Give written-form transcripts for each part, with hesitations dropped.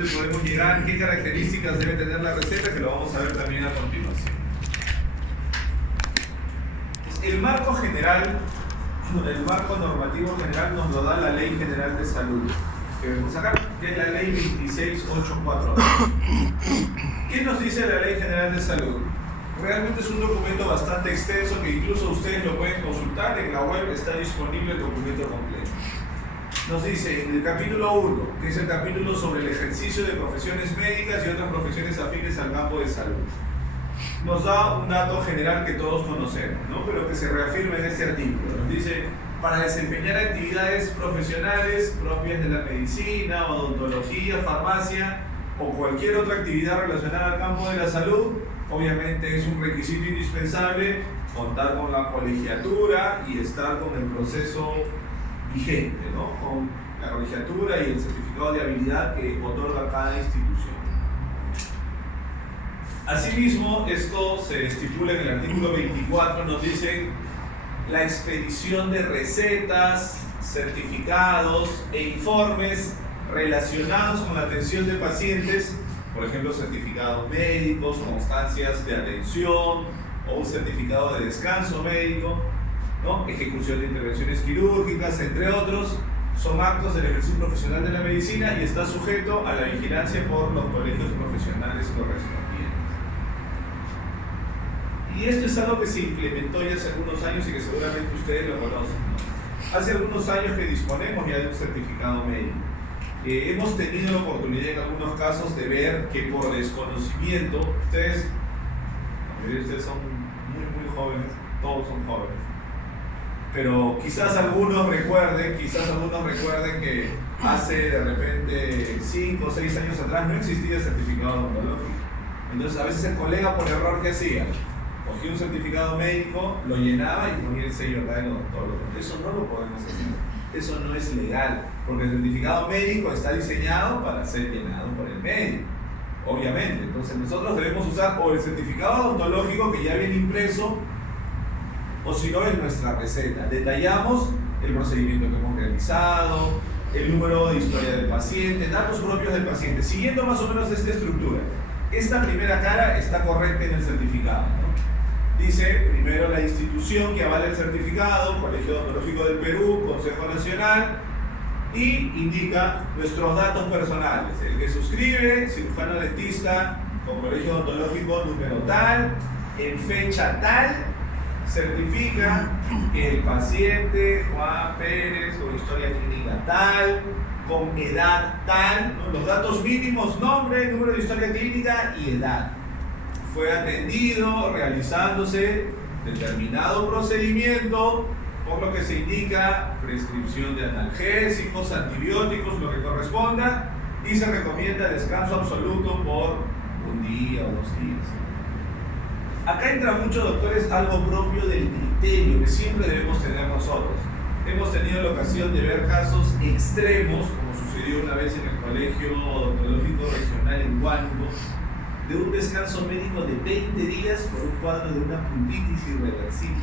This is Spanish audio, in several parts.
dónde podemos llegar, qué características debe tener la receta, que lo vamos a ver también a continuación. El marco general, el marco normativo general nos lo da la Ley General de Salud, que vemos acá, que es la Ley 26842. ¿Qué nos dice la Ley General de Salud? Realmente es un documento bastante extenso que incluso ustedes lo pueden consultar, en la web está disponible el documento completo. Nos dice en el capítulo 1, que es el capítulo sobre el ejercicio de profesiones médicas y otras profesiones afines al campo de salud. Nos da un dato general que todos conocemos, ¿no? Pero que se reafirma en este artículo. Nos dice, para desempeñar actividades profesionales propias de la medicina, odontología, farmacia o cualquier otra actividad relacionada al campo de la salud, obviamente es un requisito indispensable contar con la colegiatura y estar con el proceso vigente, ¿no? Con la colegiatura y el certificado de habilidad que otorga cada institución. Asimismo, esto se estipula en el artículo 24, nos dice la expedición de recetas, certificados e informes relacionados con la atención de pacientes, por ejemplo, certificados médicos, constancias de atención o un certificado de descanso médico, ¿no? Ejecución de intervenciones quirúrgicas, entre otros, son actos del ejercicio profesional de la medicina y está sujeto a la vigilancia por los colegios profesionales correspondientes. Y esto es algo que se implementó ya hace algunos años y que seguramente ustedes lo conocen, ¿no? Hace algunos años que disponemos ya de un certificado médico. Hemos tenido la oportunidad en algunos casos de ver que por desconocimiento, ustedes son muy jóvenes, todos son jóvenes, pero quizás algunos recuerden que hace de repente 5 o 6 años atrás no existía el certificado odontológico. Entonces a veces el colega por error, ¿qué hacía? Cogía un certificado médico, lo llenaba y ponía el sello acá del odontólogo. Eso no lo podemos hacer, eso no es legal, porque el certificado médico está diseñado para ser llenado por el médico, obviamente. Entonces nosotros debemos usar o el certificado odontológico que ya viene impreso, o si no es nuestra receta. Detallamos el procedimiento que hemos realizado, el número de historia del paciente, datos propios del paciente, siguiendo más o menos esta estructura. Esta primera cara está correcta en el certificado, ¿no? Dice primero la institución que avala el certificado, Colegio Odontológico del Perú, Consejo Nacional, y indica nuestros datos personales. El que suscribe, cirujano dentista, con Colegio Odontológico número tal, en fecha tal, certifica que el paciente Juan Pérez, con historia clínica tal, con edad tal, ¿no? Los datos mínimos, nombre, número de historia clínica y edad. Fue atendido realizándose determinado procedimiento, por lo que se indica prescripción de analgésicos, antibióticos, lo que corresponda, y se recomienda descanso absoluto por un día o 2 días. Acá entra mucho, doctores, algo propio del criterio que siempre debemos tener nosotros. Hemos tenido la ocasión de ver casos extremos, como sucedió una vez en el Colegio Odontológico Regional en Huánuco, de un descanso médico de 20 días por un cuadro de una puntitis irreversible.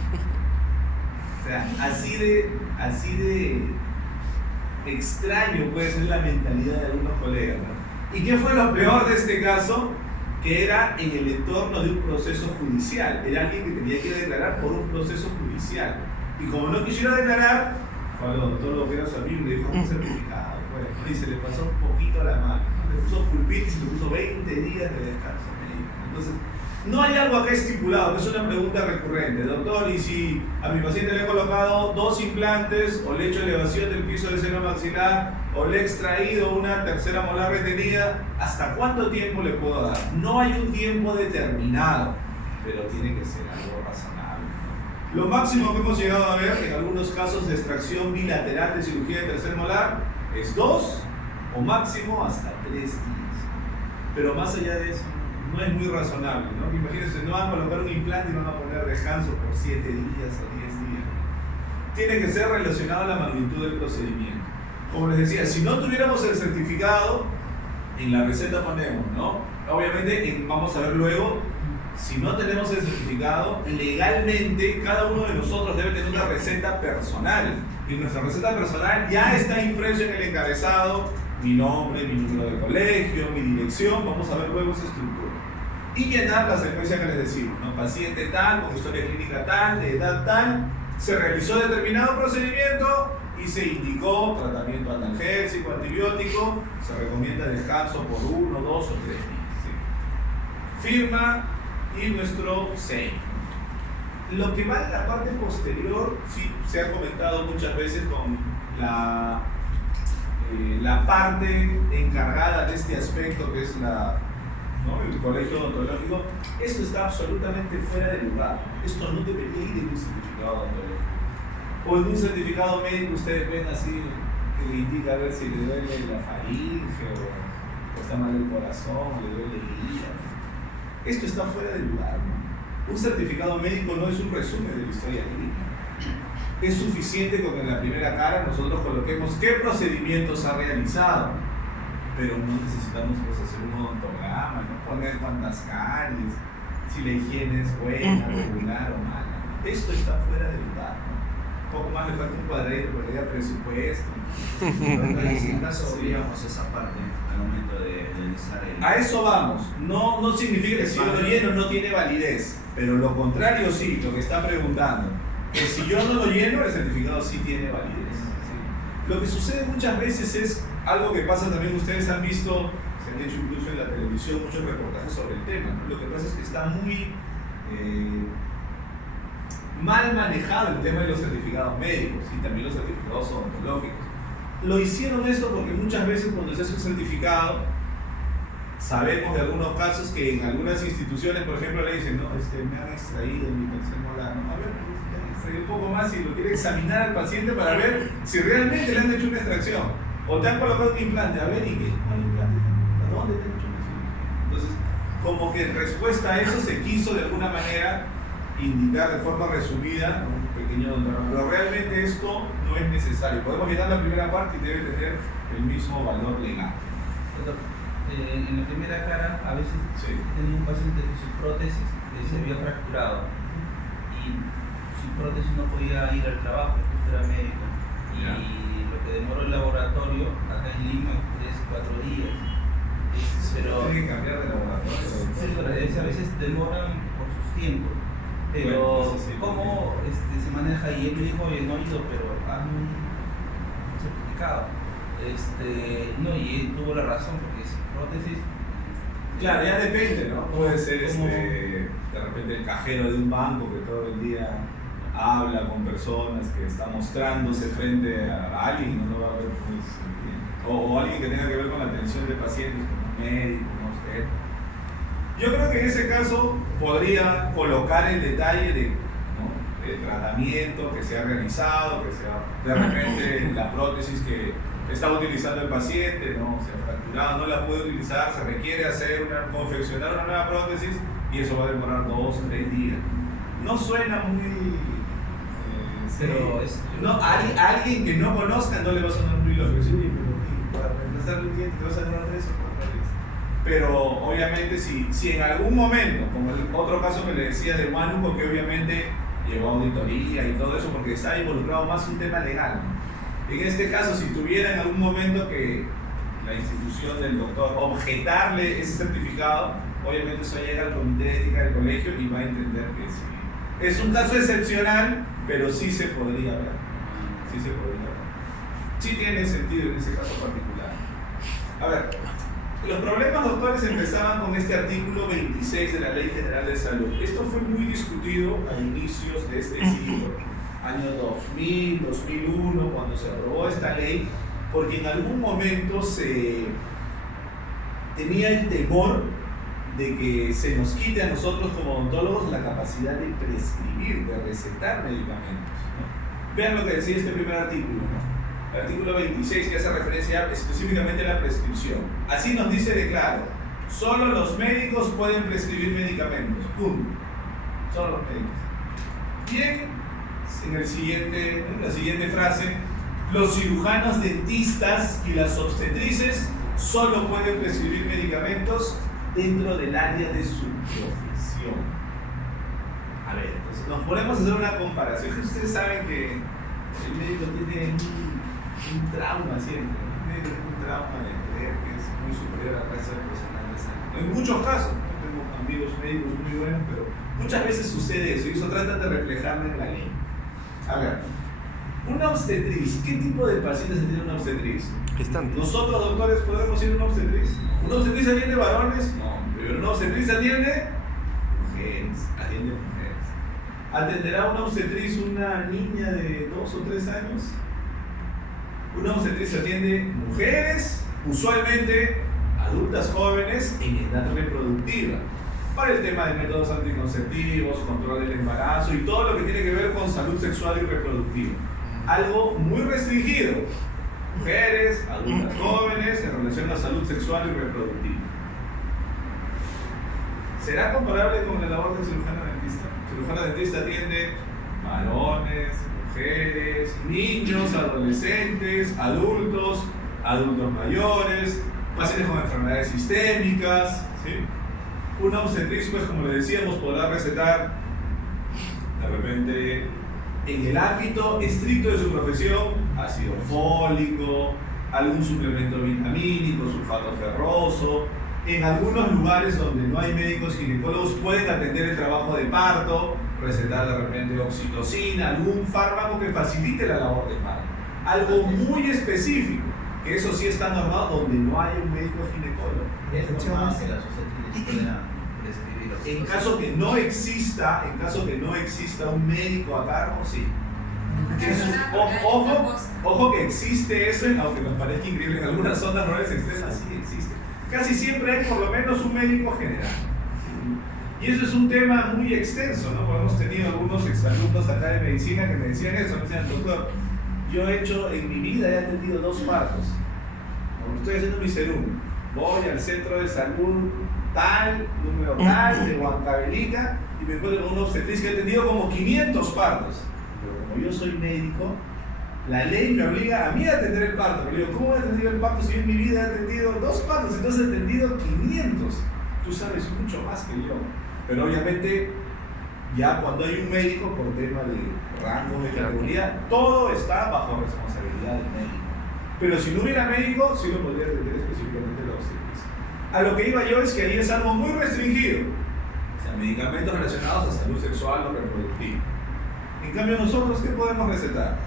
O sea, así de extraño puede ser la mentalidad de algunos colegas, ¿no? ¿Y qué fue lo peor de este caso? Que era en el entorno de un proceso judicial. Era alguien que tenía que declarar por un proceso judicial. Y como no quisiera declarar, fue al odontólogo que era su amigo y le dijo un certificado. Bueno, y se le pasó un poquito la mano. Le puso pulpitis y le puso 20 días de descanso médico. Entonces, no hay algo acá estipulado, que es una pregunta recurrente. Doctor, ¿y si a mi paciente le he colocado 2 implantes, o le he hecho elevación del piso del seno maxilar, o le he extraído una tercera molar retenida, hasta cuánto tiempo le puedo dar? No hay un tiempo determinado, pero tiene que ser algo razonable. Lo máximo que hemos llegado a ver en algunos casos de extracción bilateral de cirugía de tercer molar es 2 o máximo hasta 3 días. Pero más allá de eso, no es muy razonable, ¿no? Imagínense, no van a colocar un implante y van a poner descanso por 7 días o 10 días. Tiene que ser relacionado a la magnitud del procedimiento. Como les decía, si no tuviéramos el certificado, en la receta ponemos, ¿no? Obviamente, vamos a ver luego, si no tenemos el certificado, legalmente cada uno de nosotros debe tener una receta personal. Y nuestra receta personal ya está impresa en el encabezado mi nombre, mi número de colegio, mi dirección, vamos a ver luego esa estructura. Y llenar la secuencia que les decimos, ¿no? Paciente tal, con historia clínica tal, de edad tal, se realizó determinado procedimiento y se indicó tratamiento analgésico, antibiótico, se recomienda descanso por 1, 2 o 3 días. ¿Sí? Firma y nuestro sello. Lo que va en la parte posterior, sí, se ha comentado muchas veces con la parte encargada de este aspecto que es el colegio odontológico. Esto está absolutamente fuera de lugar. Esto no debería ir en un certificado odontológico. O en un certificado médico ustedes ven así que le indica a ver si le duele la faringe o está mal el corazón, o le duele el hígado. Esto está fuera de lugar, ¿no? Un certificado médico no es un resumen de la historia clínica. Es suficiente con que en la primera cara nosotros coloquemos qué procedimientos ha realizado, pero no necesitamos hacer un odontograma, no poner cuántas caries, si la higiene es buena, regular o mala. Esto está fuera de lugar, ¿no? Un poco más le falta un cuadrito para ir a presupuesto. En ese caso obviamos esa parte al momento de realizar el... A eso vamos. No significa que si yo lo lleno no tiene validez, pero lo contrario sí, lo que está preguntando. Que si yo no lo lleno, el certificado sí tiene validez. ¿Sí? Lo que sucede muchas veces es algo que pasa también, ustedes han visto, se han hecho incluso en la televisión muchos reportajes sobre el tema, ¿no? Lo que pasa es que está muy mal manejado el tema de los certificados médicos y también los certificados odontológicos. Lo hicieron esto porque muchas veces cuando se hace un certificado, sabemos de algunos casos que en algunas instituciones, por ejemplo, le dicen, no, me han extraído mi tercer molar, ¿no? A ver, me han extraído un poco más y lo quiere examinar al paciente para ver si realmente le han hecho una extracción. O te han colocado un implante, a ver, ¿y qué? ¿Cuál implante? ¿A dónde te han hecho una cirugía? Entonces, como que en respuesta a eso se quiso de alguna manera indicar de forma resumida, ¿no? Un pequeño donde, pero realmente esto no es necesario. Podemos llenar la primera parte y debe tener el mismo valor legal. En la primera cara, a veces tenía un paciente que su prótesis se había fracturado y su prótesis no podía ir al trabajo, porque era médico. Y lo que demoró el laboratorio acá en Lima es 3-4 días. Pero tienen que cambiar de laboratorio. A veces demoran por sus tiempos. Pero bueno, sí, ¿cómo se maneja? Y él me dijo, oye, no he ido, pero hazme un certificado. No, y él tuvo la razón, porque es prótesis. Claro, ya depende, ¿no? Puede ser de repente el cajero de un banco que todo el día habla con personas, que está mostrándose frente a alguien y no lo va a ver muy bien. O alguien que tenga que ver con la atención de pacientes, como un médico, no usted. Yo creo que en ese caso podría colocar el detalle de, ¿no?, el tratamiento que se ha realizado, que sea de repente la prótesis que estaba utilizando el paciente, ¿no?, se ha fracturado, no la puede utilizar, se requiere confeccionar una nueva prótesis y eso va a demorar 2 o 3 días. No suena muy... pero alguien que no conozca no le va a sonar muy lógico. Sí, pero para reemplazar un diente te vas a demorar 3 o 4 días. Pero obviamente si en algún momento, como el otro caso que le decía de Huánuco, que obviamente llevó auditoría y todo eso, porque está involucrado más un tema legal, ¿no? En este caso, si tuviera en algún momento que la institución del doctor objetarle ese certificado, obviamente eso llega al comité de ética del colegio y va a entender que sí. Es un caso excepcional, pero sí se podría ver. Sí se podría ver. Sí tiene sentido en ese caso particular. A ver, los problemas, doctores, empezaban con este artículo 26 de la Ley General de Salud. Esto fue muy discutido a inicios de este siglo, año 2000, 2001, cuando se aprobó esta ley, porque en algún momento se tenía el temor de que se nos quite a nosotros como odontólogos la capacidad de prescribir, de recetar medicamentos, ¿no? Vean lo que decía este primer artículo, ¿no? El artículo 26, que hace referencia específicamente a la prescripción. Así nos dice de claro, solo los médicos pueden prescribir medicamentos, punto. Solo los médicos. Bien, en la siguiente frase, los cirujanos dentistas y las obstetrices solo pueden prescribir medicamentos dentro del área de su profesión. A ver, entonces nos ponemos a hacer una comparación. Ustedes saben que el médico tiene un trauma siempre, ¿no? El médico tiene un trauma de creer que es muy superior al resto de personal de salud. En muchos casos, ¿no? Tengo amigos médicos muy buenos, pero muchas veces sucede eso y eso tratan de reflejarlo en la ley. A ver, una obstetriz, ¿qué tipo de pacientes tiene una obstetriz? ¿Nosotros, doctores, podemos ir a una obstetriz? ¿Una obstetriz atiende varones? No, pero una obstetriz atiende mujeres, ¿Atenderá una obstetriz una niña de 2 o 3 años? Una obstetriz atiende mujeres, usualmente adultas jóvenes en edad reproductiva, para el tema de métodos anticonceptivos, control del embarazo y todo lo que tiene que ver con salud sexual y reproductiva. Algo muy restringido. Mujeres, adultas jóvenes en relación a salud sexual y reproductiva. ¿Será comparable con la labor del cirujano dentista? El cirujano dentista atiende varones, mujeres, niños, adolescentes, adultos mayores, pacientes con enfermedades sistémicas, ¿sí? Una obstetriz, pues como le decíamos, podrá recetar de repente en el ámbito estricto de su profesión ácido fólico, algún suplemento vitamínico, sulfato ferroso. En algunos lugares donde no hay médicos ginecólogos pueden atender el trabajo de parto, recetar de repente oxitocina, algún fármaco que facilite la labor de parto. Algo muy específico, que eso sí está normado donde no hay un médico ginecólogo. En caso que no exista un médico a cargo, sí. Ojo que existe eso, aunque nos parezca increíble, en algunas zonas rurales extremas sí existe. Casi siempre hay por lo menos un médico general. Y eso es un tema muy extenso, ¿no? Hemos tenido algunos exalumnos acá de medicina que me decían eso, me decían, doctor, yo he hecho en mi vida, he atendido 2 partos. Como estoy haciendo mi serum, voy al centro de salud tal, número tal, de Huancavelica, y me encuentro con una obstetriz que ha atendido como 500 partos. Pero como yo soy médico, la ley me obliga a mí a atender el parto. Pero digo, ¿cómo he atendido el parto si en mi vida he atendido 2 partos? Entonces he atendido 500. Tú sabes mucho más que yo. Pero obviamente, ya cuando hay un médico, por tema de rango de categoría, todo está bajo responsabilidad del médico. Pero si no hubiera médico, sí lo podría atender específicamente la obstetriz. A lo que iba yo es que ahí es algo muy restringido. O sea, medicamentos relacionados a salud sexual o reproductiva. En cambio, nosotros, ¿qué podemos recetar?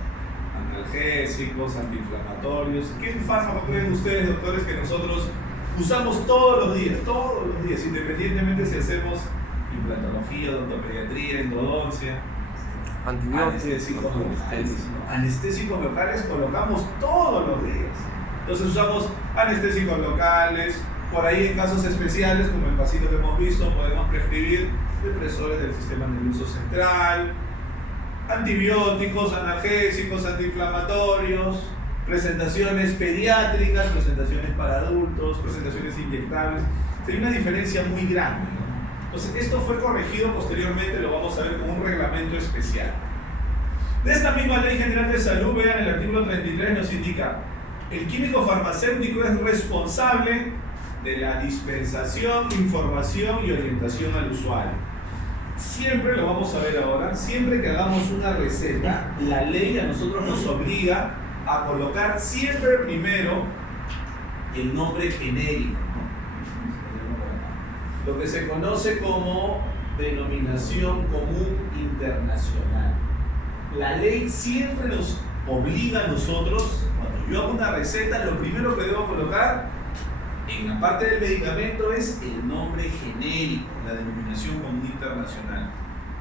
Analgésicos, antiinflamatorios. ¿Qué fármaco creen ustedes, doctores, que nosotros usamos todos los días, independientemente si hacemos implantología, odontopediatría, endodoncia? Anestésicos locales colocamos todos los días. Entonces usamos anestésicos locales, por ahí en casos especiales como el paciente que hemos visto podemos prescribir depresores del sistema nervioso central, antibióticos, analgésicos, antiinflamatorios, presentaciones pediátricas, presentaciones para adultos, presentaciones inyectables. Hay una diferencia muy grande, ¿no? Entonces esto fue corregido posteriormente, lo vamos a ver con un reglamento especial. De esta misma Ley General de Salud, vean el artículo 33, nos indica: el químico farmacéutico es responsable de la dispensación, información y orientación al usuario. Siempre, lo vamos a ver ahora, siempre que hagamos una receta, la ley a nosotros nos obliga a colocar siempre primero el nombre genérico, lo que se conoce como denominación común internacional. La ley siempre nos obliga a nosotros, cuando yo hago una receta, lo primero que debo colocar en la parte del medicamento es el nombre genérico, la denominación común internacional.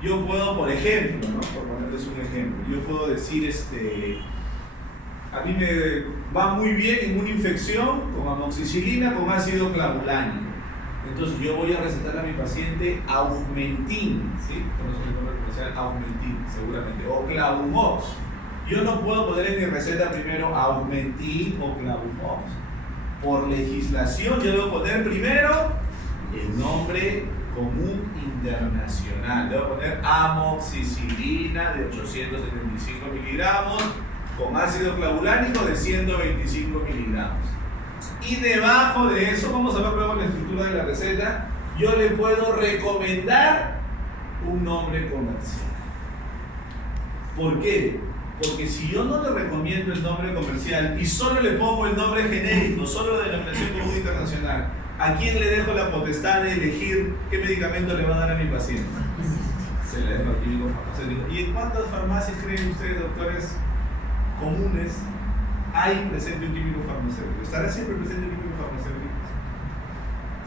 Yo puedo, por ejemplo, ¿no? Por ponerles un ejemplo, yo puedo decir, a mí me va muy bien en una infección con amoxicilina con ácido clavulánico. Entonces yo voy a recetar a mi paciente Augmentin, ¿sí? Conocen el nombre comercial Augmentin, seguramente, o Clavumox. Yo no puedo poner en mi receta primero Augmentin o Clavumox. Por legislación yo debo poner primero el nombre común internacional. Debo poner amoxicilina de 875 miligramos con ácido clavulánico de 125 miligramos. Y debajo de eso, vamos a ver luego la estructura de la receta, yo le puedo recomendar un nombre comercial. ¿Por qué? Porque si yo no le recomiendo el nombre comercial y solo le pongo el nombre genérico, solo la denominación común internacional, ¿a quién le dejo la potestad de elegir qué medicamento le va a dar a mi paciente? Se le dejo al químico farmacéutico. ¿Y en cuántas farmacias creen ustedes, doctores comunes, hay presente un químico farmacéutico? ¿Estará siempre presente un químico farmacéutico?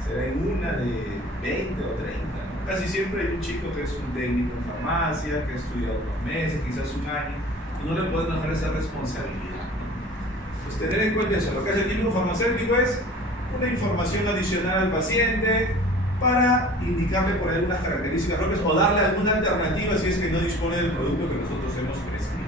Será en una de 20 o 30. ¿no? Casi siempre hay un chico que es un técnico en farmacia, que ha estudiado unos meses, quizás un año, y no le pueden dejar esa responsabilidad. Pues tener en cuenta eso. Lo que hace el químico farmacéutico es una información adicional al paciente para indicarle por ahí algunas características propias o darle alguna alternativa si es que no dispone del producto que nosotros hemos prescrito.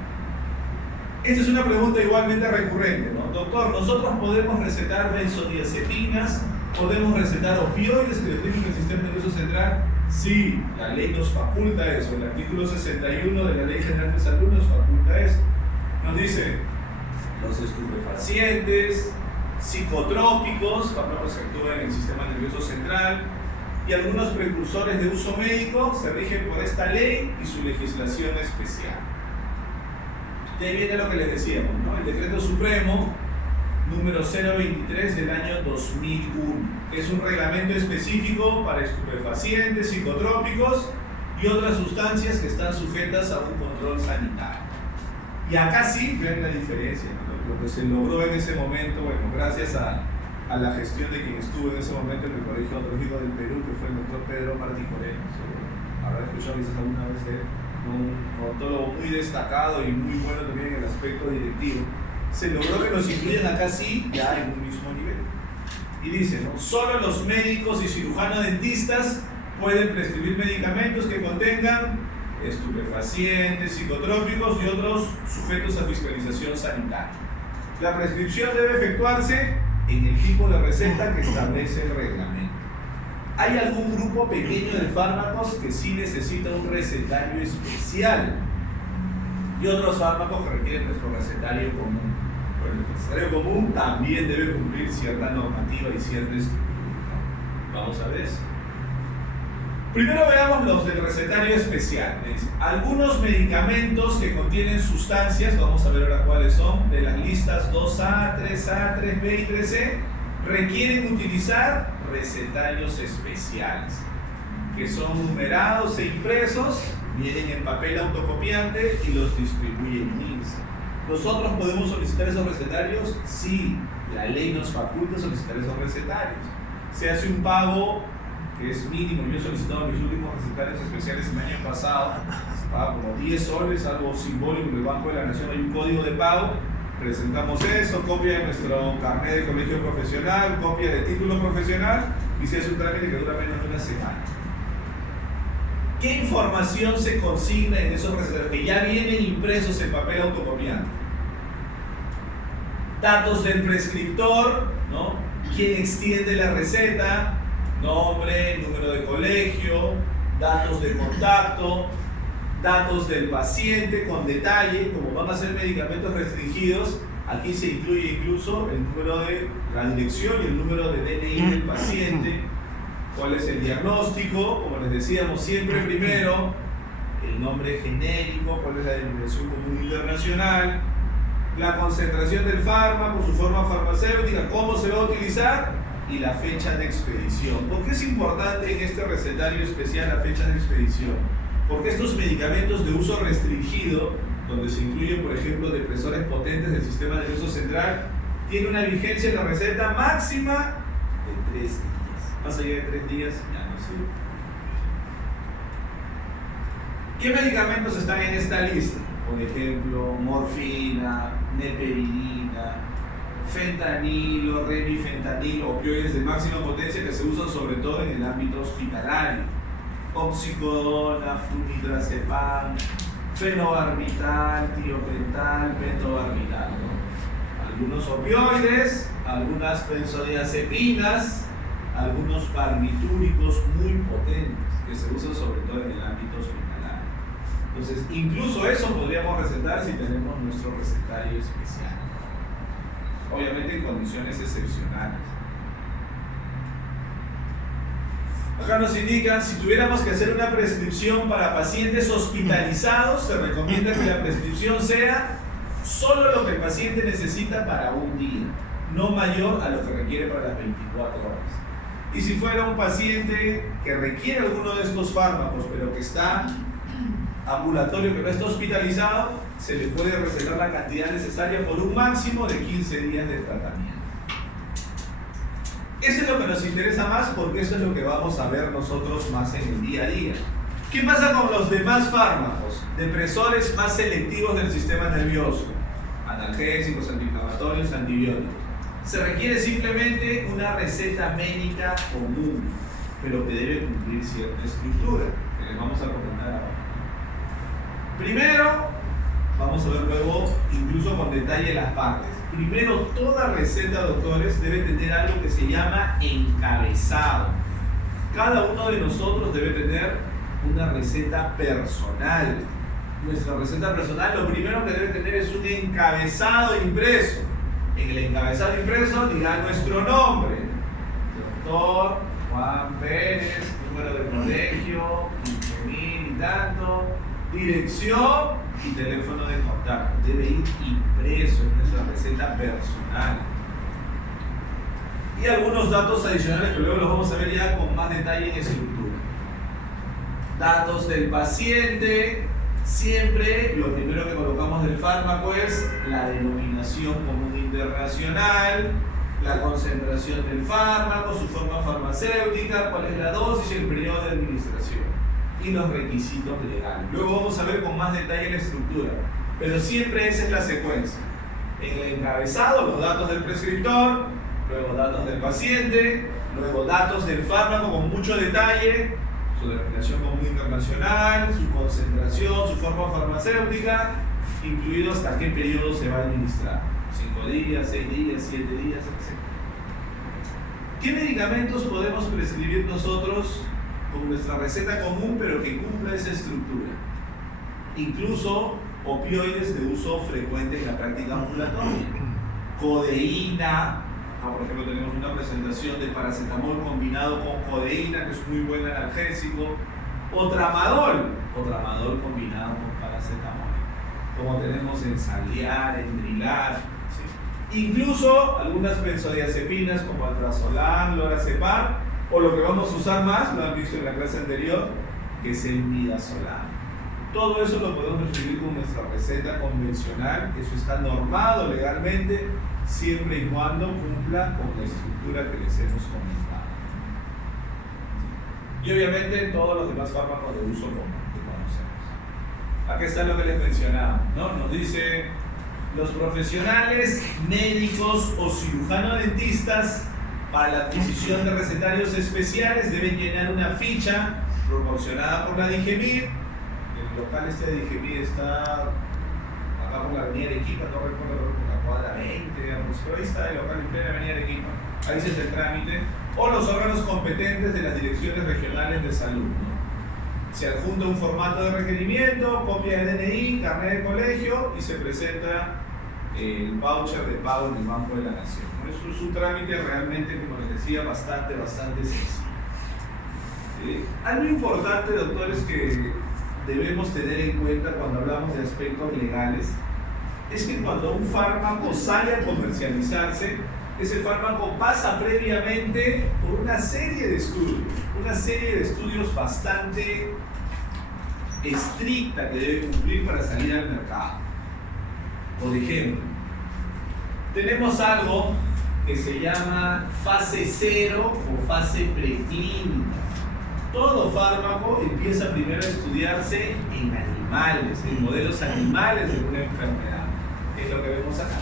Esta es una pregunta igualmente recurrente, ¿no? Doctor, ¿nosotros podemos recetar benzodiazepinas? ¿Podemos recetar opioides que deprimen el sistema nervioso central? Sí, la ley nos faculta eso. El artículo 61 de la Ley General de Salud nos faculta eso. Nos dice, los estupefacientes, psicotrópicos, fármacos que actúan en el sistema nervioso central, y algunos precursores de uso médico se rigen por esta ley y su legislación especial. De ahí viene lo que les decíamos, ¿no? El Decreto Supremo número 023 del año 2001, que es un reglamento específico para estupefacientes, psicotrópicos y otras sustancias que están sujetas a un control sanitario. Y acá sí ven la diferencia, ¿no? Lo que se logró en ese momento, bueno, gracias a la gestión de quien estuvo en ese momento en el Colegio Odontológico del Perú, que fue el doctor Pedro Martí Moreno. Habrá escuchado quizás alguna vez de él, un odontólogo muy destacado y muy bueno también en el aspecto directivo. Se logró que los incluyan acá sí, ya en un mismo nivel. Y dice, ¿no? Solo los médicos y cirujanos dentistas pueden prescribir medicamentos que contengan estupefacientes, psicotrópicos y otros sujetos a fiscalización sanitaria. La prescripción debe efectuarse en el tipo de receta que establece el reglamento. Hay algún grupo pequeño de fármacos que sí necesita un recetario especial y otros fármacos que requieren nuestro recetario común. Bueno, el recetario común también debe cumplir cierta normativa y cierta estructura. Vamos a ver eso. Primero veamos los del recetario especial. Algunos medicamentos que contienen sustancias, vamos a ver ahora cuáles son, de las listas 2A, 3A, 3B y 3C, requieren utilizar recetarios especiales, que son numerados e impresos, vienen en papel autocopiante y los distribuye el MINSA. ¿Nosotros podemos solicitar esos recetarios? Sí, la ley nos faculta solicitar esos recetarios. Se hace un pago que es mínimo. Yo he solicitado mis últimos recetarios especiales el año pasado, paga como 10 soles, algo simbólico en el Banco de la Nación, hay un código de pago, presentamos eso, copia de nuestro carnet de colegio profesional, copia de título profesional y se hace un trámite que dura menos de una semana. ¿Qué información se consigna en esos recetarios que ya vienen impresos en papel autocopiante? Datos del prescriptor, ¿no? ¿Quién extiende la receta? Nombre, número de colegio, datos de contacto, datos del paciente con detalle. Como van a ser medicamentos restringidos, aquí se incluye incluso el número de la dirección y el número de DNI del paciente. ¿Cuál es el diagnóstico? Como les decíamos siempre primero, el nombre genérico, cuál es la denominación común internacional, la concentración del fármaco, su forma farmacéutica, cómo se va a utilizar y la fecha de expedición. ¿Por qué es importante en este recetario especial la fecha de expedición? Porque estos medicamentos de uso restringido, donde se incluyen, por ejemplo, depresores potentes del sistema nervioso central, tiene una vigencia en la receta máxima de 3 días. Más allá de 3 días, ya no sirve. ¿Qué medicamentos están en esta lista? Por ejemplo, morfina, neperidina, fentanilo, remifentanilo, opioides de máxima potencia que se usan sobre todo en el ámbito hospitalario. Oxicodona, flunitrazepam, fenobarbital, tiopental, pentobarbital, ¿no? Algunos opioides, algunas benzodiazepinas, algunos barbitúricos muy potentes que se usan sobre todo en el ámbito hospitalario. Entonces, incluso eso podríamos recetar si tenemos nuestro recetario especial. Obviamente en condiciones excepcionales. Acá nos indican, si tuviéramos que hacer una prescripción para pacientes hospitalizados, se recomienda que la prescripción sea solo lo que el paciente necesita para un día, no mayor a lo que requiere para las 24 horas. Y si fuera un paciente que requiere alguno de estos fármacos, pero que está ambulatorio, que no está hospitalizado, se le puede recetar la cantidad necesaria por un máximo de 15 días de tratamiento. Eso es lo que nos interesa más, porque eso es lo que vamos a ver nosotros más en el día a día. ¿Qué pasa con los demás fármacos? Depresores más selectivos del sistema nervioso, analgésicos, antiinflamatorios, antibióticos. Se requiere simplemente una receta médica común, pero que debe cumplir cierta estructura, que les vamos a comentar ahora. Primero, vamos a ver luego, incluso con detalle las partes. Primero, toda receta, doctores, debe tener algo que se llama encabezado. Cada uno de nosotros debe tener una receta personal. Nuestra receta personal, lo primero que debe tener es un encabezado impreso. En el encabezado impreso dirá nuestro nombre: doctor Juan Pérez, número de colegio, 15.000 y tanto, dirección y teléfono de contacto. Debe ir impreso en nuestra receta personal. Y algunos datos adicionales que luego los vamos a ver ya con más detalle en estructura. Datos del paciente. Siempre lo primero que colocamos del fármaco es la denominación común internacional, la concentración del fármaco, su forma farmacéutica, cuál es la dosis y el periodo de administración, y los requisitos legales. Luego vamos a ver con más detalle la estructura, pero siempre esa es la secuencia. En el encabezado, los datos del prescriptor, luego datos del paciente, luego datos del fármaco con mucho detalle, su denominación común internacional, su concentración, su forma farmacéutica, incluido hasta qué periodo se va a administrar: 5 días, 6 días, 7 días, etc. ¿Qué medicamentos podemos prescribir nosotros con nuestra receta común pero que cumpla esa estructura? Incluso opioides de uso frecuente en la práctica ambulatoria. Codeína. Por ejemplo, tenemos una presentación de paracetamol combinado con codeína, que es muy buen analgésico, o tramadol combinado con paracetamol, como tenemos en Saliar, en Drilar, ¿sí? Incluso algunas benzodiazepinas como alprazolam, lorazepam, o lo que vamos a usar más, lo han visto en la clase anterior, que es el midazolam. Todo eso lo podemos recibir con nuestra receta convencional, eso está normado legalmente, siempre y cuando cumpla con la estructura que les hemos comentado. Y obviamente todos los demás fármacos de uso común que conocemos. Aquí está lo que les mencionaba, ¿no? Nos dice: los profesionales médicos o cirujanos dentistas para la adquisición de recetarios especiales deben llenar una ficha proporcionada por la DIGEMIR. El local de DIGEMIR está acá por la avenida Arequipa, no recuerdo, por la cuadra 20, digamos, pero ahí está el local en plena avenida Arequipa, ahí se hace el trámite, o los órganos competentes de las direcciones regionales de salud, ¿no? Se adjunta un formato de requerimiento, copia de DNI, carnet de colegio, y se presenta el voucher de pago en el Banco de la Nación. Eso es un trámite realmente, como les decía, bastante sencillo. Algo importante, doctores, que debemos tener en cuenta cuando hablamos de aspectos legales es que cuando un fármaco sale a comercializarse, ese fármaco pasa previamente por una serie de estudios bastante estricta que debe cumplir para salir al mercado. Por ejemplo, tenemos algo que se llama fase 0 o fase preclínica. Todo fármaco empieza primero a estudiarse en animales, en modelos animales de una enfermedad. Es lo que vemos acá.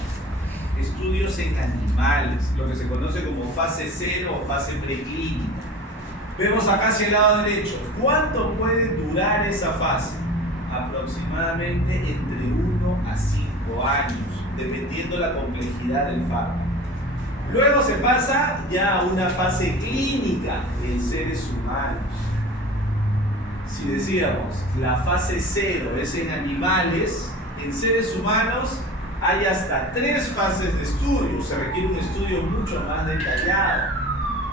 Estudios en animales, lo que se conoce como fase 0 o fase preclínica. Vemos acá hacia el lado derecho. ¿Cuánto puede durar esa fase? Aproximadamente entre 1 a 5 años, dependiendo la complejidad del fármaco. Luego se pasa ya a una fase clínica en seres humanos. Si decíamos, la fase 0 es en animales, en seres humanos hay hasta 3 fases de estudio. Se requiere un estudio mucho más detallado.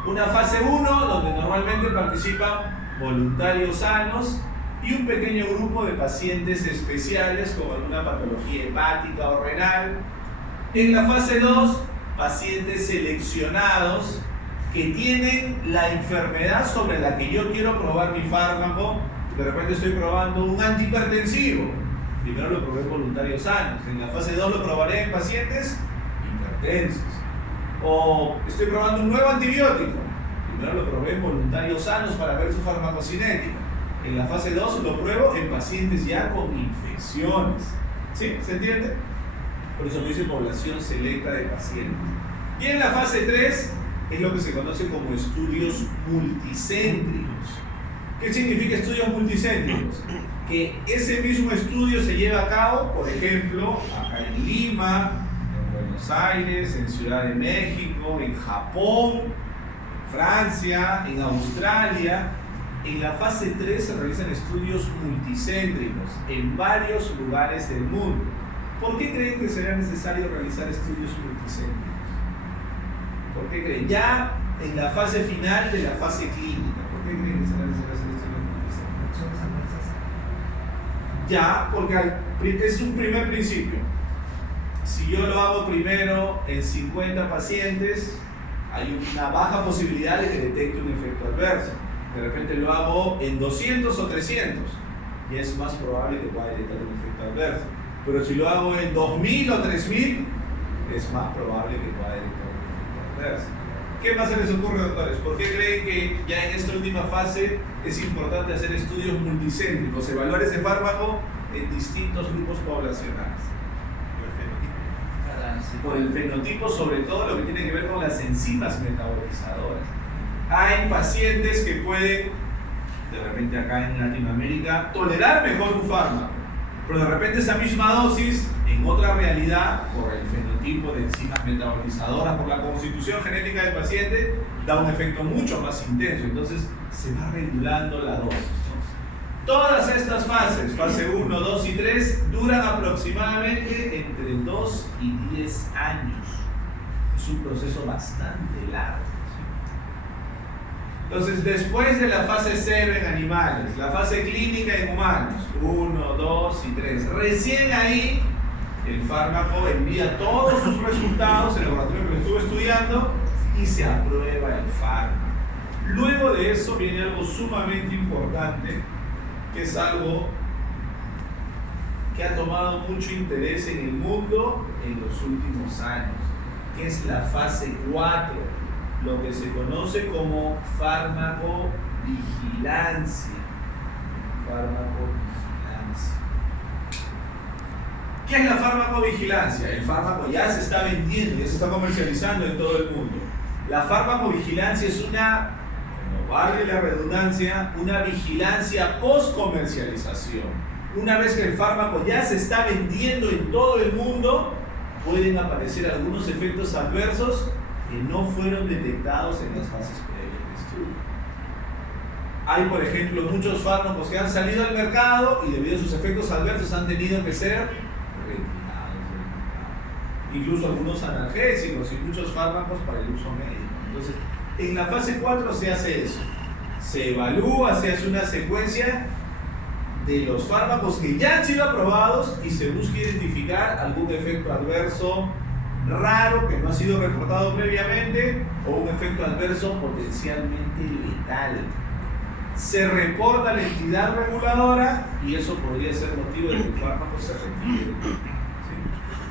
Una fase 1 donde normalmente participan voluntarios sanos y un pequeño grupo de pacientes especiales con alguna patología hepática o renal. En la fase 2, pacientes seleccionados que tienen la enfermedad sobre la que yo quiero probar mi fármaco. De repente estoy probando un antihipertensivo. Primero lo probé en voluntarios sanos. En la fase 2 lo probaré en pacientes hipertensos. O estoy probando un nuevo antibiótico. Primero lo probé en voluntarios sanos para ver su farmacocinética. En la fase 2 lo pruebo en pacientes ya con infecciones. ¿Sí? ¿Se entiende? Por eso me dice población selecta de pacientes. Y en la fase 3 es lo que se conoce como estudios multicéntricos. ¿Qué significa estudios multicéntricos? Que ese mismo estudio se lleva a cabo, por ejemplo, acá en Lima, en Buenos Aires, en Ciudad de México, en Japón, en Francia, en Australia. En la fase 3 se realizan estudios multicéntricos en varios lugares del mundo. ¿Por qué creen que será necesario realizar estudios multicéntricos? ¿Por qué creen? Ya en la fase final de la fase clínica, ¿por qué creen que será necesario hacer estudios multicéntricos? Ya, porque es un primer principio. Si yo lo hago primero en 50 pacientes, hay una baja posibilidad de que detecte un efecto adverso. De repente lo hago en 200 o 300, y es más probable que pueda detectar un efecto adverso. Pero si lo hago en 2000 o 3000, es más probable que pueda detectar un efecto adverso. ¿Qué más se les ocurre, doctores? ¿Por qué creen que ya en esta última fase es importante hacer estudios multicéntricos, evaluar ese fármaco en distintos grupos poblacionales? Por el fenotipo, sobre todo lo que tiene que ver con las enzimas metabolizadoras. Hay pacientes que pueden, de repente acá en Latinoamérica, tolerar mejor un fármaco, pero de repente esa misma dosis, en otra realidad, por el fenotipo de enzimas metabolizadoras, por la constitución genética del paciente, da un efecto mucho más intenso. Entonces se va regulando la dosis, ¿no? Todas estas fases, fase 1, 2 y 3, duran aproximadamente entre 2 y 10 años. Es un proceso bastante largo. Entonces, después de la fase 0 en animales, la fase clínica en humanos, 1, 2 y 3, recién ahí el fármaco envía todos sus resultados en el laboratorio que lo estuvo estudiando y se aprueba el fármaco. Luego de eso viene algo sumamente importante, que es algo que ha tomado mucho interés en el mundo en los últimos años, que es la fase 4. Lo que se conoce como farmacovigilancia. Farmacovigilancia. ¿Qué es la farmacovigilancia? El fármaco ya se está vendiendo, ya se está comercializando en todo el mundo. La farmacovigilancia es una, como vale la redundancia, una vigilancia post-comercialización. Una vez que el fármaco ya se está vendiendo en todo el mundo, pueden aparecer algunos efectos adversos que no fueron detectados en las fases previas de estudio. Hay, por ejemplo, muchos fármacos que han salido al mercado y debido a sus efectos adversos han tenido que ser retirados del mercado. Incluso algunos analgésicos y muchos fármacos para el uso médico. Entonces, en la fase 4 se hace eso. Se evalúa, se hace una secuencia de los fármacos que ya han sido aprobados y se busca identificar algún efecto adverso raro que no ha sido reportado previamente o un efecto adverso potencialmente letal. Se reporta a la entidad reguladora y eso podría ser motivo de que el fármaco se retire. ¿Sí?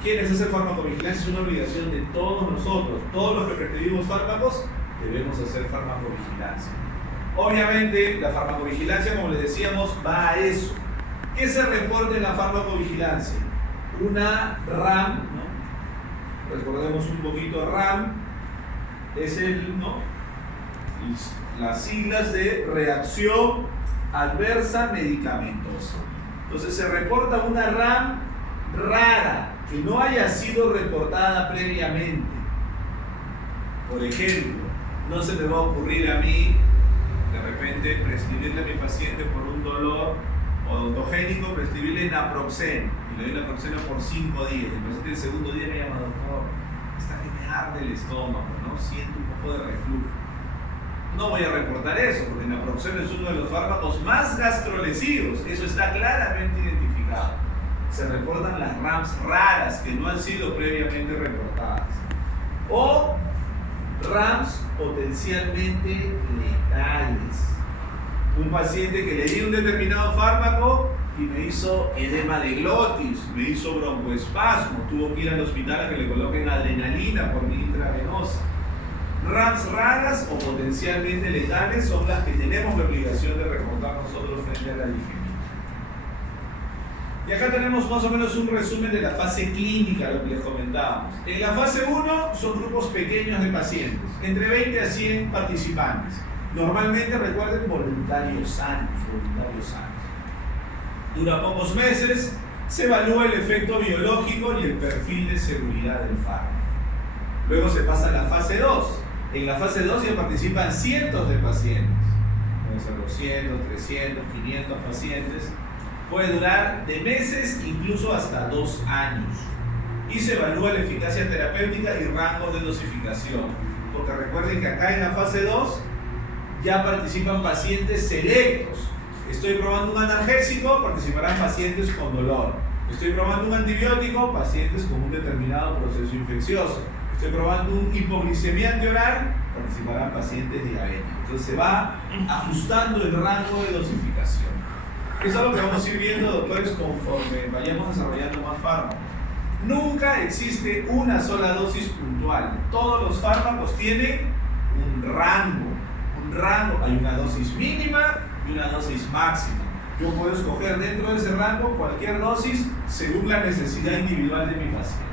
¿Quién es el farmacovigilancia? Es una obligación de todos nosotros. Todos los que prescribimos fármacos debemos hacer farmacovigilancia. Obviamente la farmacovigilancia, como les decíamos, va a eso. ¿Qué se reporta en la farmacovigilancia? Una RAM, ¿no? Recordemos un poquito, RAM es las siglas de reacción adversa medicamentosa. Entonces se reporta una RAM rara que no haya sido reportada previamente. Por ejemplo, no se me va a ocurrir a mí de repente prescribirle a mi paciente por un dolor odontogénico, prescribirle naproxeno y le doy naproxeno por 5 días. El paciente el segundo día me llama: doctor, está que me arde el estómago, ¿no? Siento un poco de reflujo. no voy a reportar eso, porque naproxeno es uno de los fármacos más gastrolesivos, eso está claramente identificado. Se reportan las RAMs raras que no han sido previamente reportadas. O RAMs potencialmente letales. Un paciente que le di un determinado fármaco y me hizo edema de glotis, me hizo broncoespasmo, tuvo que ir al hospital a que le coloquen adrenalina por vía intravenosa. RAMs raras o potencialmente letales son las que tenemos la obligación de reportar nosotros frente a la difícil. Y acá tenemos más o menos un resumen de la fase clínica, lo que les comentábamos. En la fase 1 son grupos pequeños de pacientes, entre 20 a 100 participantes. Normalmente, recuerden, voluntarios sanos. Dura pocos meses, se evalúa el efecto biológico y el perfil de seguridad del fármaco. Luego se pasa a la fase 2. En la fase 2 ya participan cientos de pacientes. Pueden ser 200, 300, 500 pacientes. Puede durar de meses, incluso hasta 2 años. Y se evalúa la eficacia terapéutica y rangos de dosificación. Porque recuerden que acá en la fase 2 ya participan pacientes selectos. Estoy probando un analgésico, participarán pacientes con dolor. Estoy probando un antibiótico, pacientes con un determinado proceso infeccioso. Estoy probando un hipoglicemia antioral, participarán pacientes diabéticos. Entonces se va ajustando el rango de dosificación. Es algo que vamos a ir viendo, doctores, conforme vayamos desarrollando más fármacos. Nunca existe una sola dosis puntual. Todos los fármacos tienen un rango. Hay una dosis mínima y una dosis máxima. Yo puedo escoger dentro de ese rango cualquier dosis según la necesidad individual de mi paciente.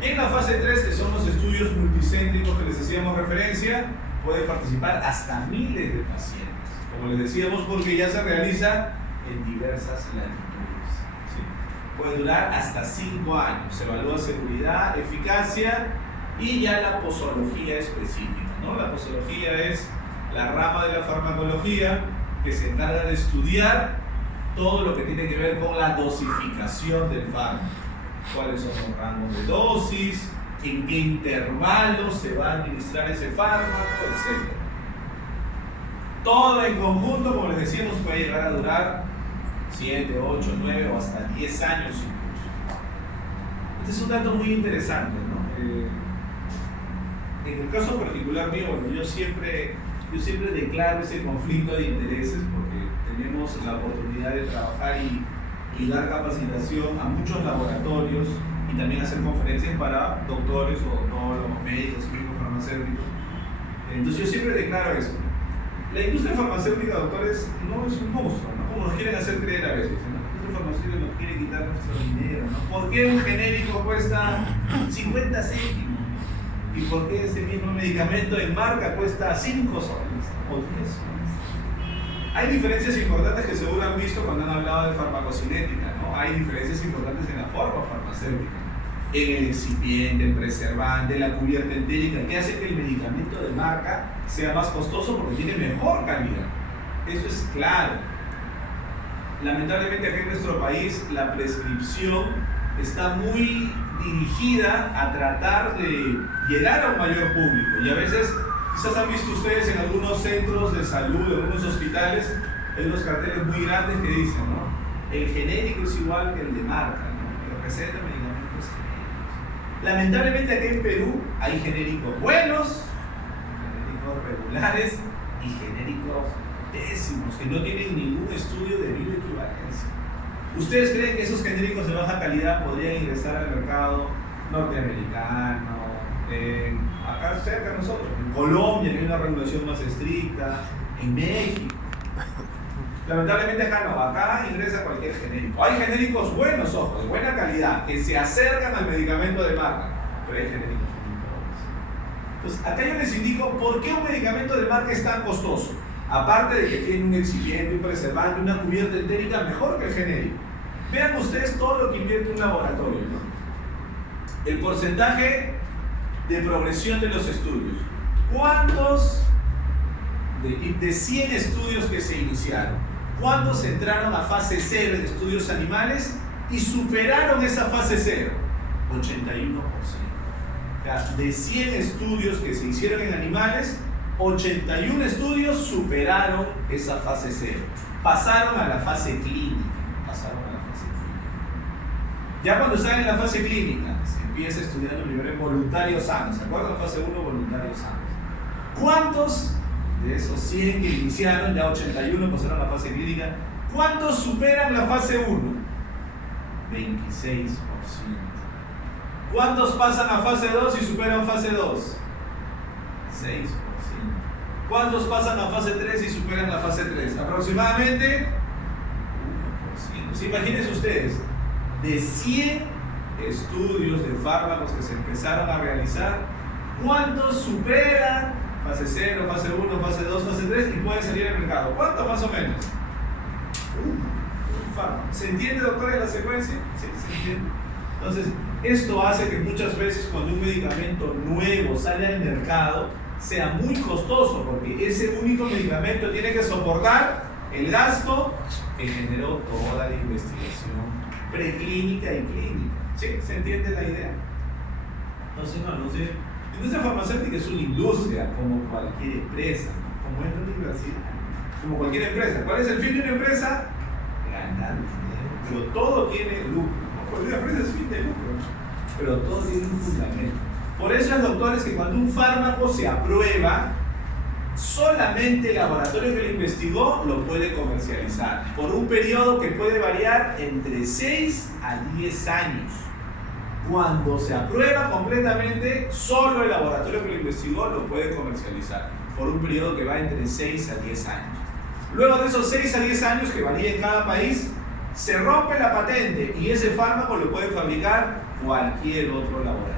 En la fase 3, que son los estudios multicéntricos que les hacíamos referencia, puede participar hasta miles de pacientes. Como les decíamos, porque ya se realiza en diversas latitudes. ¿Sí? Puede durar hasta 5 años. Se evalúa seguridad, eficacia y ya la posología específica, ¿no? La posología es la rama de la farmacología que se encarga de estudiar todo lo que tiene que ver con la dosificación del fármaco. Cuáles son los rangos de dosis, en qué intervalos se va a administrar ese fármaco, etc. Todo en conjunto, como les decíamos, puede llegar a durar 7, 8, 9 o hasta 10 años incluso. Este es un dato muy interesante, ¿no? En el caso particular mío, bueno, yo siempre declaro ese conflicto de intereses porque tenemos la oportunidad de trabajar y dar capacitación a muchos laboratorios y también hacer conferencias para doctores o odontólogos, médicos, químicos, farmacéuticos. Entonces yo siempre declaro eso. La industria farmacéutica, doctores, no es un monstruo, ¿no? Como nos quieren hacer creer a veces, ¿no? La industria farmacéutica nos quiere quitar nuestro dinero, ¿no? ¿Por qué un genérico cuesta 50 céntimos? ¿Y por qué ese mismo medicamento en marca cuesta 5 soles o 10 soles? Hay diferencias importantes que seguro han visto cuando han hablado de farmacocinética, ¿no? Hay diferencias importantes en la forma farmacéutica, en el excipiente, el preservante, la cubierta entérica, que hace que el medicamento de marca sea más costoso porque tiene mejor calidad. Eso es claro. Lamentablemente aquí en nuestro país la prescripción está muy dirigida a tratar de llegar a un mayor público y a veces, quizás han visto ustedes en algunos centros de salud, en algunos hospitales, hay unos carteles muy grandes que dicen, ¿no? El genérico es igual que el de marca, ¿no? El receta de medicamentos genéricos. Lamentablemente aquí en Perú hay genéricos buenos, genéricos regulares y genéricos pésimos que no tienen ningún estudio de bioequivalencia. ¿Ustedes creen que esos genéricos de baja calidad podrían ingresar al mercado norteamericano, acá cerca de nosotros, en Colombia, que hay una regulación más estricta, en México? Lamentablemente acá no, acá ingresa cualquier genérico. Hay genéricos buenos, ojo, de buena calidad, que se acercan al medicamento de marca, pero hay genéricos muy pobres. Entonces, acá yo les indico por qué un medicamento de marca es tan costoso. Aparte de que tiene un excipiente, un preservante, una cubierta entérica mejor que el genérico. Vean ustedes todo lo que invierte un laboratorio, ¿no? El porcentaje de progresión de los estudios. ¿Cuántos de 100 estudios que se iniciaron? ¿Cuántos entraron a fase 0 en estudios animales y superaron esa fase 0? 81%. O sea, de 100 estudios que se hicieron en animales, 81 estudios superaron esa fase 0. Pasaron a la fase clínica. Ya cuando están en la fase clínica, se empieza estudiando primero en voluntarios sanos. ¿Se acuerdan? Fase 1, voluntarios sanos. ¿Cuántos de esos 100 que iniciaron, ya 81 pasaron a la fase clínica, cuántos superan la fase 1? 26%. ¿Cuántos pasan a fase 2 y superan fase 2? 6%. ¿Cuántos pasan a fase 3 y superan la fase 3? Aproximadamente 1%. ¿Sí? Imagínense ustedes, de 100 estudios de fármacos que se empezaron a realizar, ¿cuántos superan fase 0, fase 1, fase 2, fase 3 y pueden salir al mercado? ¿Cuántos más o menos? Un fármaco. ¿Se entiende, doctora, la secuencia? Sí, se entiende. Entonces, esto hace que muchas veces cuando un medicamento nuevo sale al mercado sea muy costoso, porque ese único medicamento tiene que soportar el gasto que generó toda la investigación preclínica y clínica. ¿Sí? ¿Se entiende la idea? Entonces, la industria farmacéutica es una industria como cualquier empresa, como es una universidad, como cualquier empresa. ¿Cuál es el fin de una empresa? Ganar dinero. Pero todo tiene lucro. Cualquier empresa es fin de lucro, pero todo tiene un fundamento. Por eso es, doctores, que cuando un fármaco se aprueba, solamente el laboratorio que lo investigó lo puede comercializar por un periodo que puede variar entre 6 a 10 años. Cuando se aprueba completamente, solo el laboratorio que lo investigó lo puede comercializar por un periodo que va entre 6 a 10 años. Luego de esos 6 a 10 años, que varía en cada país, se rompe la patente y ese fármaco lo puede fabricar cualquier otro laboratorio.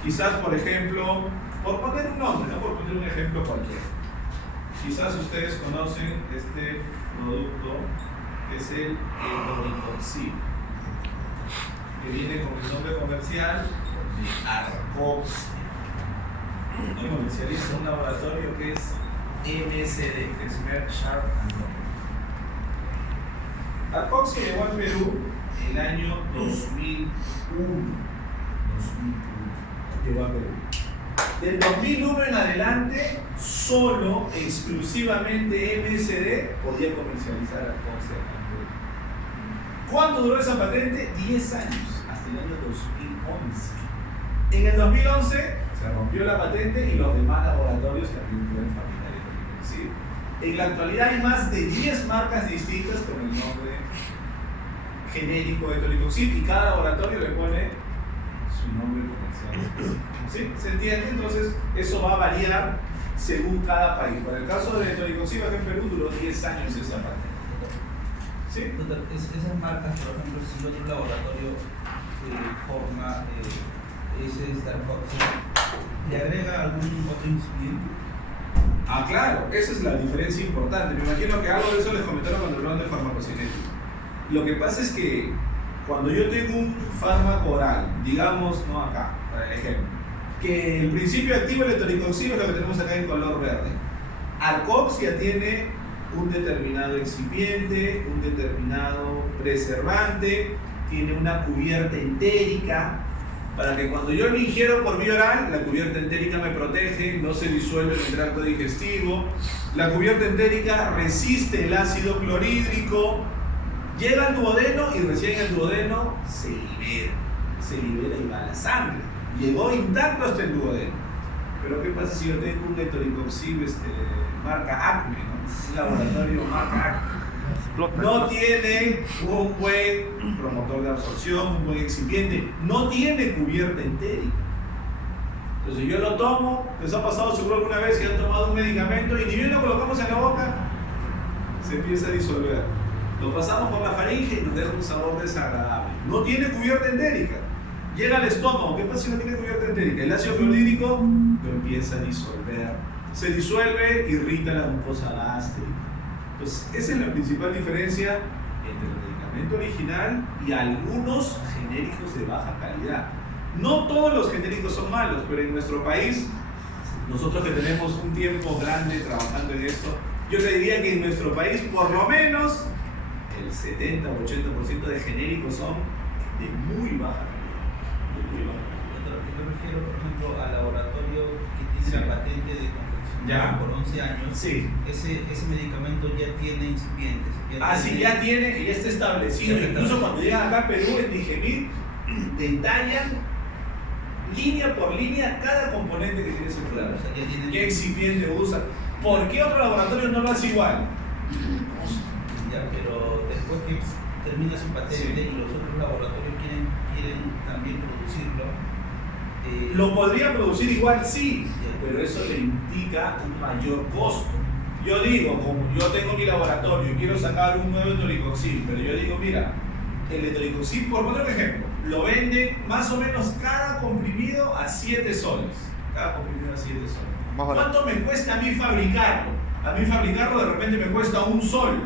Quizás, por ejemplo, por poner un nombre, no por poner un ejemplo cualquiera, quizás ustedes conocen este producto que es el Etoricoxib, que viene con el nombre comercial de Arcoxia. Lo comercializa un laboratorio que es MSD, que es Merck Sharp & Dohme. Arcoxia llegó al Perú el año 2001. Llegó a Perú. Del 2001 en adelante, solo, exclusivamente MSD podía comercializar Arcoxia en Perú. ¿Cuánto duró esa patente? 10 años, hasta el año 2011. En el 2011 se rompió la patente y los demás laboratorios también pueden fabricar Etoricoxib. En la actualidad hay más de 10 marcas distintas con el nombre genérico de Etoricoxib y cada laboratorio le pone su nombre comercial. ¿Sí? ¿Se entiende? Entonces, eso va a variar según cada país. Para el caso de Etoricoxib, aquí en Perú duró 10 años esa patente. ¿Sí? Doctor, esas marcas, por ejemplo, si otro laboratorio forma ese Arcoxia, ¿le agrega algún otro incipiente? Ah, claro, esa es la diferencia importante. Me imagino que algo de eso les comentaron cuando hablaron de farmacocinética. Lo que pasa es que cuando yo tengo un fármaco oral, digamos, no acá, para el ejemplo, que el principio activo del Etoricoxib es lo que tenemos acá en color verde. Arcoxia tiene un determinado excipiente, un determinado preservante, tiene una cubierta entérica, para que cuando yo lo ingiero por vía oral, la cubierta entérica me protege, no se disuelve en el tracto digestivo, la cubierta entérica resiste el ácido clorhídrico, llega al duodeno y recién el duodeno se libera y va a la sangre. Llegó intacto hasta el duodeno. Pero ¿qué pasa si yo tengo un Etoricoxib marca Acme, ¿no? Un laboratorio marca Acme? No tiene un buen promotor de absorción, un buen excipiente, no tiene cubierta entérica. Entonces yo lo tomo, les ha pasado seguro alguna vez que han tomado un medicamento y ni bien lo colocamos en la boca, se empieza a disolver. Lo pasamos por la faringe y nos deja un sabor desagradable. No tiene cubierta entérica. Llega al estómago, ¿qué pasa si no tiene cubierta entérica? El ácido clorhídrico lo empieza a disolver. Se disuelve, irrita la mucosa gástrica. Entonces, esa es la principal diferencia entre el medicamento original y algunos genéricos de baja calidad. No todos los genéricos son malos, pero en nuestro país, nosotros que tenemos un tiempo grande trabajando en esto, yo te diría que en nuestro país, por lo menos, el 70 o 80% de genéricos son de muy baja calidad. Yo me refiero, por ejemplo, al laboratorio que tiene expediente de confección Ya. por 11 años, Sí. ese medicamento ya tiene incipientes. Sí, ya tiene y ya está establecido. Ya está Incluso establecido. cuando llegan acá a Perú, en Digemit, detallan línea por línea cada componente que tiene ese Claro, programa. o sea, ya tiene. ¿Qué excipiente usa? ¿Por qué otro laboratorio no lo hace igual? Ya, pero después que termina su patente Sí. y los otros laboratorios quieren también producirlo, Lo podría producir igual, sí, Ya. pero eso le implica un mayor costo. Yo digo, como yo tengo mi laboratorio y quiero sacar un nuevo etoricoxil, pero yo digo, mira, el etoricoxil, por poner un ejemplo, lo venden más o menos cada comprimido a 7 soles. Cada comprimido a 7 soles. Más barato. ¿Cuánto me cuesta a mí fabricarlo? A mí fabricarlo de repente me cuesta 1 sol.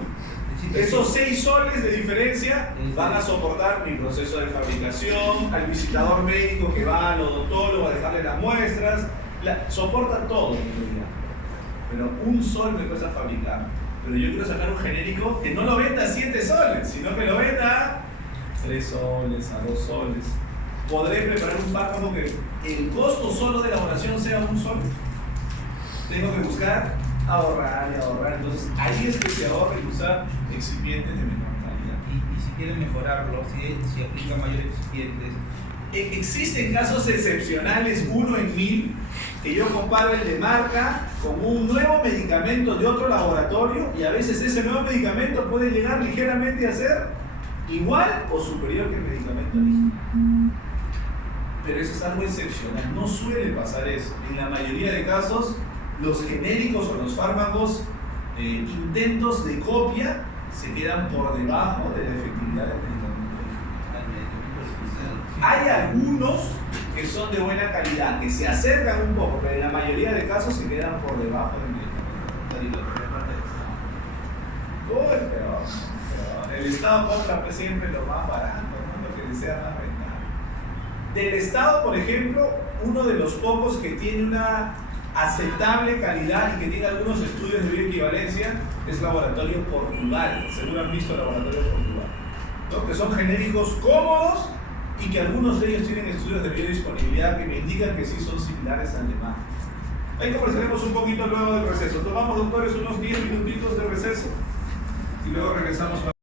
Esos 6 soles de diferencia van a soportar mi proceso de fabricación, al visitador médico que va al odontólogo a dejarle las muestras, soporta todo en realidad. Pero 1 sol me cuesta fabricar. Pero yo quiero sacar un genérico que no lo venda a 7 soles, sino que lo venda a 3 soles, a 2 soles. ¿Podré preparar un fármaco que el costo solo de elaboración sea 1 sol? Tengo que buscar ahorrar y ahorrar. Entonces ahí es que se ahorra y usar excipientes de menor calidad. Y si quieren mejorarlo, si aplican mayores excipientes, Existen casos excepcionales, 1 en 1000, que yo comparo el de marca con un nuevo medicamento de otro laboratorio y a veces ese nuevo medicamento puede llegar ligeramente a ser igual o superior que el medicamento original. Pero eso es algo excepcional, no suele pasar eso. En la mayoría de casos, los genéricos o los fármacos intentos de copia se quedan por debajo de la efectividad del medicamento original. al medicamento artificial. Hay algunos que son de buena calidad, que se acercan un poco, pero en la mayoría de casos se quedan por debajo del medicamento. Uy, pero el Estado compra pues, siempre lo más barato, ¿no? Lo que le sea más rentable. Del Estado, por ejemplo, uno de los pocos que tiene una aceptable calidad y que tiene algunos estudios de bioequivalencia es Laboratorio Portugal. Seguro han visto Laboratorio Portugal, ¿no? Que son genéricos cómodos y que algunos de ellos tienen estudios de biodisponibilidad que me indican que sí son similares al demás. Ahí conversaremos un poquito luego del receso. Tomamos, doctores, unos 10 minutitos de receso y luego regresamos.